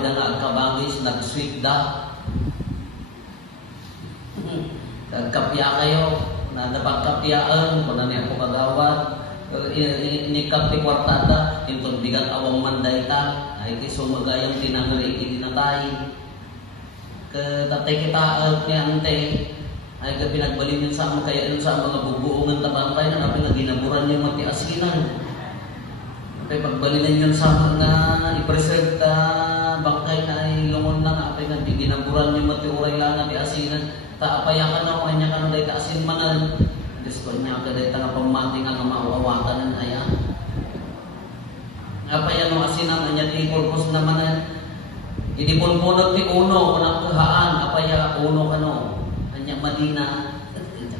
apay da nga agkabangis, nag-sweet da. Nagkapya kayo, na napagkapyaan, kung na niya ako kagawad, inikap ni kwartada, intong bigat awang manday ka, ay kisumagayang tinangari, itinatay. Tatay kita ni ante, ay pinagbalin yun sa mga kaya yun sa mga bubuungan tabantay na namin na ginaburan yung mati asinan. Kaya pagbalinan yun sa mga i-preserve ta bangkay na ay lungon lang apay na ginaburan yung mati uray lang na di asinan. Taapayakan ako, kanya ka na dahi kaasin manan. Diyos ko niya ka dahi nga pamati nga mauawakan ng aya. Apayan mo asinan, kanya ti purpose naman na idipon-punod ti uno, kunang kahaan, apaya uno kano. Kanya Madina,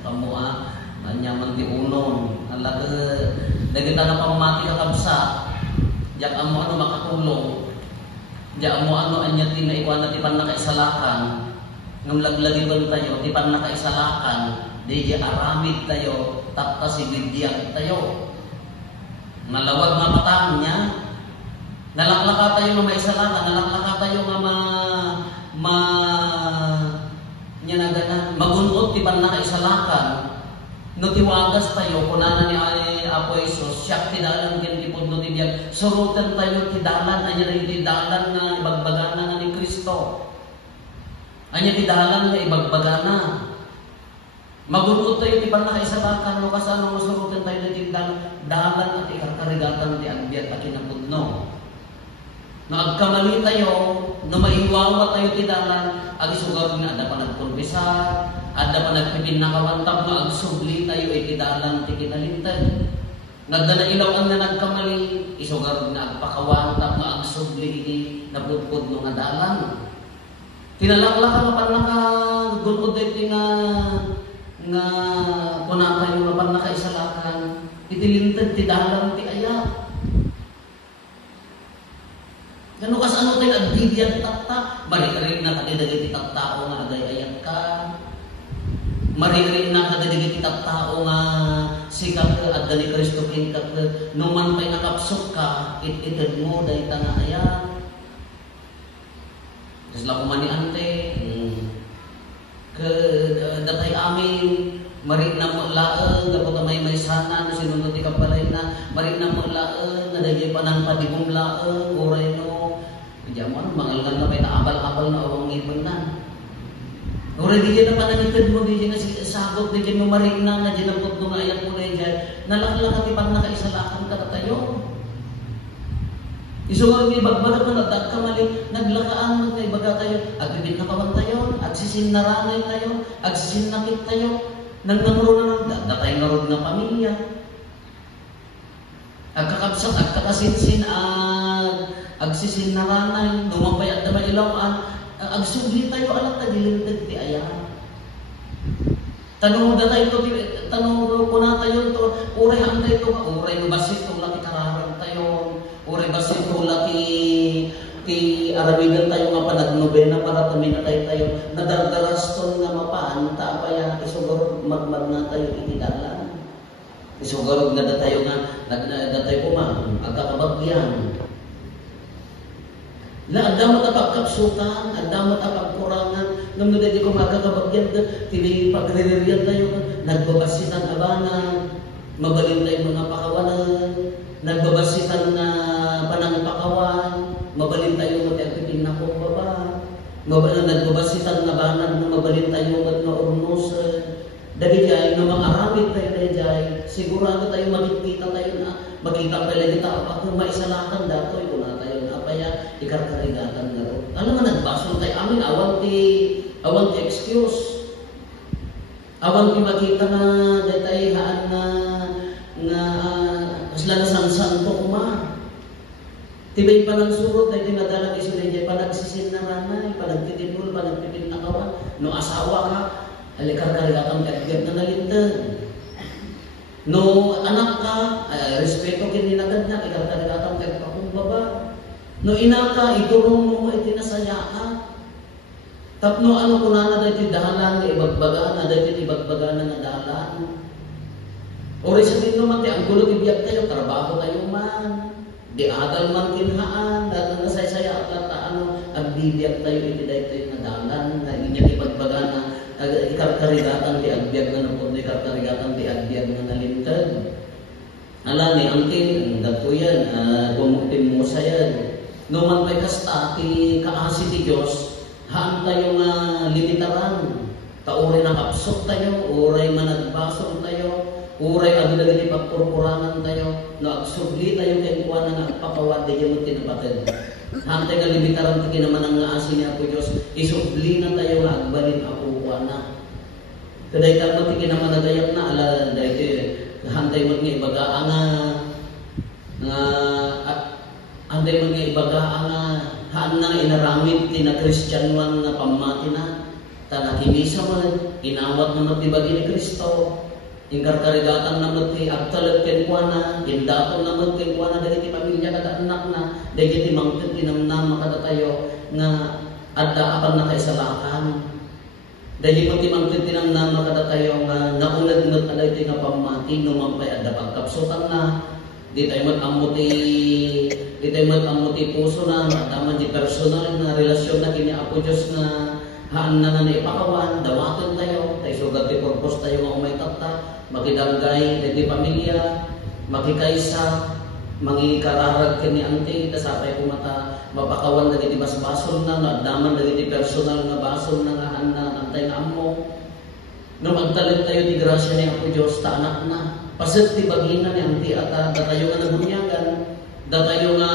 kamua, kanya man ti uno. Alaga, dagita na pamati kakabsa. Diyak mo ano makatulong. Diyak mo ano anya ti naikuan na ti panakaisalakan. Nung laglagi doon tayo, ti panakaisalakan. Di aramid tayo, tapta sigidiyag tayo. Nalawag nga matang niya. Nalaklaka tayo nga maisalakan, nalaklaka tayo nga magunod ti panakaisalakan. No tiwagas tayo, kunana ni Apo Isos, siyak tidalan kin ti pundo ti diyan. Surutan tayo tidalan, anya rin tidalan nga ibagbagana nga ni Kristo. Anya tidalan nga ibagbagana. Magunod tayo ti panakaisalakan, no kasano masurutan tayo ti dalan at ikarkarigatan ti agbyat at kinapudno. No agkamali tayo, no maiwawa tayo ti dalan, agisugaw nga ada pa nagpulbisa, ada pa nagpipinakawantab, no agsubli tayo iti dalan ti kinalintad. Nagdanailawan na nagkamali, isugaw nga agpakawantab, no agsubli iti napudpud no nga dalan. Tinalaklakan pa nakagunod iti nga kunatay mo pa nakaisalakan, itilintad ti dalan ti aya. Ano kas ano tayo agdidiyat takta? Maririn na kadidagit itang tao nga agay-ayat ka. Maririn na kadidagit itang tao nga sikap ka at dali Kristo kinkat ka. Numan pa'y nakapsok ka, ititid mo dahil ta nga ayat. Kasi lang kumani ante, datay amin, marit na mo laeng, kapag may sanan, sinunod di kapalay na, marit na mo laeng, nadagay pa ng padigong laeng, oray no. Kaya mo, mangalgan na may naabal-abal na awang ibon na. Oray di dyan na panangitid mo, di dyan na sagot, di dyan mo marit na, na dyan na putlo nga ayan mo na dyan, nalaklang at ipang nakaisalakan ka na tayo. Isuwag ni bagbalag na nagkamali, naglakaan mo kay baga tayo, agibit na kawan tayo, agsisin na ranay tayo, agsisin na kit tayo, nang namuro na datay nga rod na pamilya. Agkakabsat, agkakasinsin, agsisin na ranay, lumabay at damay ilawan, agsubli tayo, alat na dilintag ti ayan. Tanong da tayo, tanong ko na tayo, uray ang tayo, uray basit, laki kararang tayo, uray basit, laki arabigan tayo nga panagnobena para taminatay tayo, nadardaraston nga mapaan, taapaya, isugarod magmag na tayo itidalan. Isugarod nga da tayo nga, nagdatay ko agkakabagyan. Na adamat akakapsukan, adamat akakkurangan, nung nagdadi ko magkakabagyan, tili pagriririyan tayo, nagbabasitan abangan, mabalin tayo mga pakawanan, nagbabasitan na panangpakawan, mabalin tayo magkakipin na kong baba, nagbabasitan na banag, mabalin tayo mag-naurnusan, dahil jay, no mang-aramid tayo dahil jay, sigurado tayo magkita tayo na, magkita pala kita, kapag maisalakan dato, yun na tayo na, kaya ikarkarigatan na rin. Alam mo, nagbasol tayo, amin, awang ti excuse. Awang ti makita na, dahil haan nga, kaslang sansan to kuma. Tibay pa ng surot, dahil tinadalag isulay dyan, panagsisin na ranay, panagtitinul, panagpipin na kawan. No asawa ka, alikarkarigatan kagad na nalindan. No anak ka, respeto kininagad na, ikarkarigatan kagad akong baba. No ina ka, iturong mo, itinasaya ka. Tapno ano kung na dahil dahalan, ibagbagaan na dahil ibagbagaan na dahalan. Ori sa din naman, ang gulo ibiyag tayo, trabaho tayo man. Di adal man kinhaan, dahil nasaysaya at lata, agbibiyag tayo iti daytoy nga dalan nga inya ipagbaga na ikarkarigatan ti agbyag nga napod ikarkarigatan ti agbyag nga nalintad. Alani angkin datuyan gumupin mo sayan. No man pay kasta ti kaasi ti Dios, haan tayo nga limitaran. Kauray na kapsok tayo, uray managbasong tayo, uray agdala ti pagpurpurangan tayo, no agsubli tayo kay kuan nga agpakawad di mo tinapatid. Haan tayo nga limitaran ti kinaman ang ngaasi ni Apo Dios, isubli na tayo nga agbalin ako kuan na. Kaday ka mo ti kinaman nadayak na ala daytoy hantay mo nga ibagaan nga hantay mo nga ibagaan nga haan na inaramid ti na Kristiyanuan nga pamati na tanakimisa man inawat na matibagi ni Kristo ingkarkarigatan na mati agtalag ken kuana indaton na mati kuana dagiti pamilya kada anak na dagiti mangted tinamnam makadatayo nga adda apan na kaisalakan. Dahil pati mangkit tinamnam makadatayo nga naunad mo talay nga pamati no mampay adda pagkapsutan na di tayo matamuti puso na mataman di personal na relasyon na kini Apo Diyos na haan na nga ipakawan dawaton tayo tayo sugat di purpose tayo nga umay tata makidanggay dati pamilya makikaisa mangikararag kini ante tasapay kumata mapakawan dagiti basbason na nagdaman dagiti personal nga bason na nga handa antay nga ammo no magtalit tayo ti grasya ni Apo Dios ta anak na paset ti bagina ni ante ata datayo nga nabunyagan datayo nga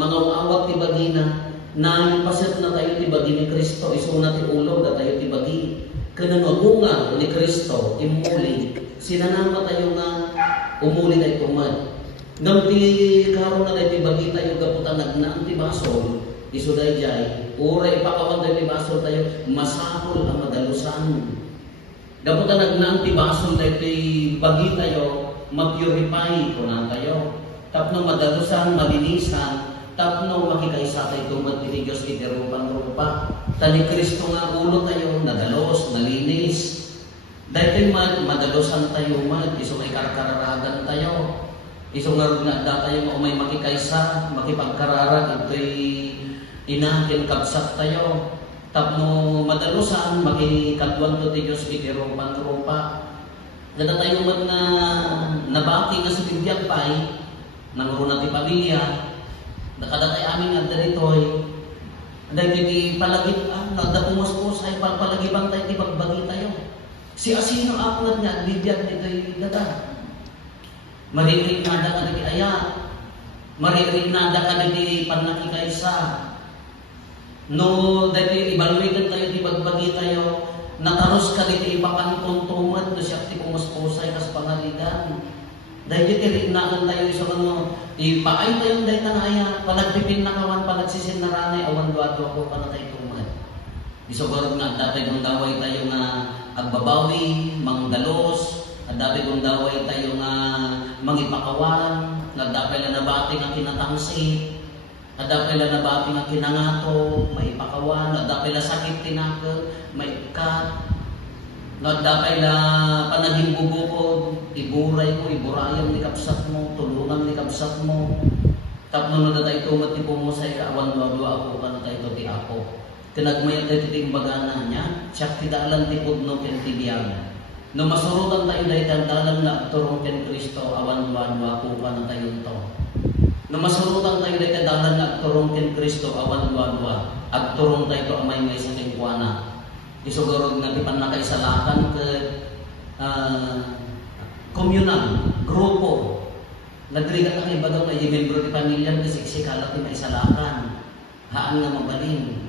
mga uawat ti bagina na paset na tayo ti bagi ni Kristo isuna ti ulo datayo ti bagi kananagunga ni Kristo imuli sinanama tayo nga umuli tayo tumad. Ngam ti karon na daytoy bagi tayo gaputan nagnaan ti basol isuday jay uray pakawan daytoy basol tayo masahol ang madalusan. Gaputan nagnaan ti basol daytoy bagi tayo mag-purify kunan tayo. Tapno madalusan malinisan tapno makikaisa tayo tumad ti Dios iti rupa. Tani Kristo nga ulo tayo nadalos nalinis. Daytoy madalusan tayo iso may karkararagan tayo. Isong nga tayo nga umay makikaisa, makipagkarara, ito'y inakin kabsat tayo. Tapno madalusan, makikadwan to ti Diyos iti rupa. Ganda tayo man na nabati nga sa bibiyag pa'y, nanguruna ti pamilya, nakada tayo aming adda nito'y, dahil iti palagip, nagdapumas-pus ay palagiban tayo, ti pagbagi tayo. Si asino ako nga, bibiyag nito'y dada. Maririnada ka di ayat, maririnada ka di panakikaisa. No, dahil ibaluigan tayo, di bagbagi tayo, nataros ka di ipakantuntungan, no siya ti pumaspusay kas pangaligan. Dahil di rinaan tayo sa ano, ipaay tayo dahil tanaya, palagpipin na kawan, palagsisin na ranay, awan duwa-duwa ko pa na tayo tumad. Isogorog nga, dati kung daway tayo nga agbabawi, mangdalos, at dati kung daway tayo nga mangipakawan, nagdapay na nabati nga kinatangsi, nagdapay na nabati nga kinangato, maipakawan, nagdapay na sakit tinaka, maikat, nagdapay na panaging bubukod, iburay mo, iburayan ni kapsat mo, tulungan ni kapsat mo, tapno na tayo tumat ni pumusay ka, awan duwa ako ka na tayo ti ako. Tinagmayat tayo timbagana niya, siyak tidalan ti pudno kinitibiyang. No masurutan tayo dahil dalang na agturong ken Kristo awan ko pa na tayo ito. No masurutan tayo dahil dalang na agturong ken Kristo awan agturong tayo amay may sa tingkuana. Isugurog nga tipan na kaisalakan ke komunal, grupo. Nagrigat ang ibagaw na membro di pamilya kasiksikalat ti maisalakan. Haan nga mabalin.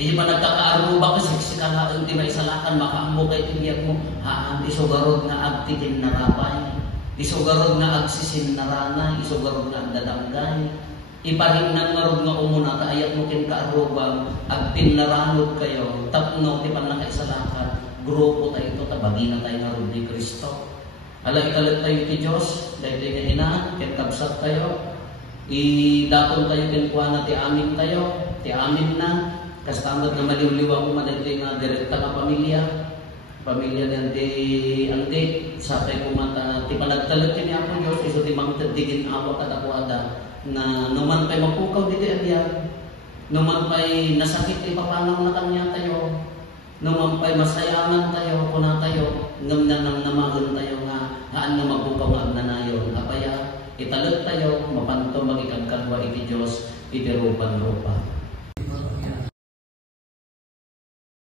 Hindi pa nagkakaaruba kasi sikalaon ti maisalakan makaambo kay tibiyag mo haan isugarod nga agtitin narapay isugarod nga agsisin naranay isugarod nga agdadanggay iparin nang marod nga umuna kaayat mo kin kaaruba agpinnaranod kayo tapno ti panakaisalakan grupo tayo ito tabagi na tayo nga ni Kristo alay kalit tayo ti Diyos dahil nga inaan kin kabsat tayo idapon tayo kin kuana ti amin tayo ti amin na kastandot na maliw-liw ako madali nga direkta nga pamilya ni andi sa tayo kumata ti panagtalag ni Apo Diyos iso ti mangtadigin awa kadakwada na naman tayo mapukaw dito andiyan Naman pa'y nasakit ipapanaw na kanya tayo. Naman pa'y masayangan tayo, kuna tayo, ngam na nang namagan tayo nga, haan nga magbukaw ang nanayon. Apaya, italot tayo, mapanto magikagkagwa iti Diyos, iti rupan-rupa.